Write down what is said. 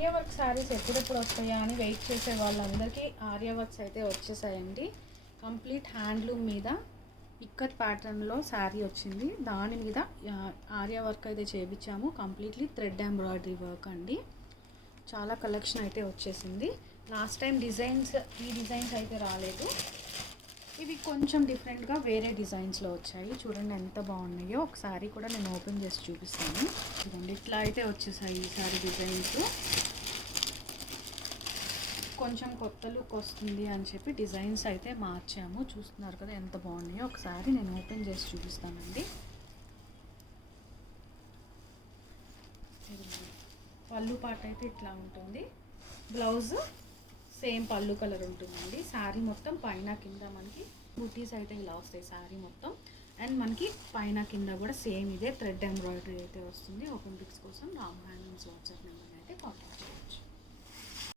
Arya work saris ఎప్పుడెప్పుడు వస్తాయా అని వెయిట్ చేసే వాళ్ళందరికీ ఆర్య వర్క్స్ అయితే వచ్చేసాయండి. కంప్లీట్ హ్యాండ్లూమ్ మీద ఇక్కత్ ప్యాటర్న్లో శారీ వచ్చింది. దాని మీద ఆర్య వర్క్ అయితే చేయించాము. కంప్లీట్లీ థ్రెడ్ ఎంబ్రాయిడరీ వర్క్ అండి. చాలా కలెక్షన్ అయితే వచ్చేసింది. లాస్ట్ టైం ఈ డిజైన్స్ అయితే రాలేదు. ఇవి కొంచెం డిఫరెంట్గా వేరే డిజైన్స్లో వచ్చాయి. చూడండి ఎంత బాగున్నాయో. ఒకసారి కూడా నేను ఓపెన్ చేసి చూపిస్తాను. చూడండి ఇట్లా అయితే వచ్చేసాయి ఈసారి డిజైన్స్. కొంచెం కొత్త లుక్ వస్తుంది అని చెప్పి డిజైన్స్ అయితే మార్చాము. చూస్తున్నారు కదా ఎంత బాగున్నాయో. ఒకసారి నేను ఓపెన్ చేసి చూపిస్తానండి. పళ్ళు పాట అయితే ఇట్లా ఉంటుంది. బ్లౌజ్ సేమ్ పళ్ళు కలర్ ఉంటుందండి. శారీ మొత్తం పైన కింద మనకి బూటీస్ అయితే ఇలా వస్తాయి శారీ మొత్తం. అండ్ మనకి పైన కింద కూడా సేమ్ ఇదే థ్రెడ్ ఎంబ్రాయిడరీ అయితే వస్తుంది. ఓపెన్ పిక్స్ కోసం రామ్ హ్యాండ్లూమ్స్ వాట్సాప్ నెంబర్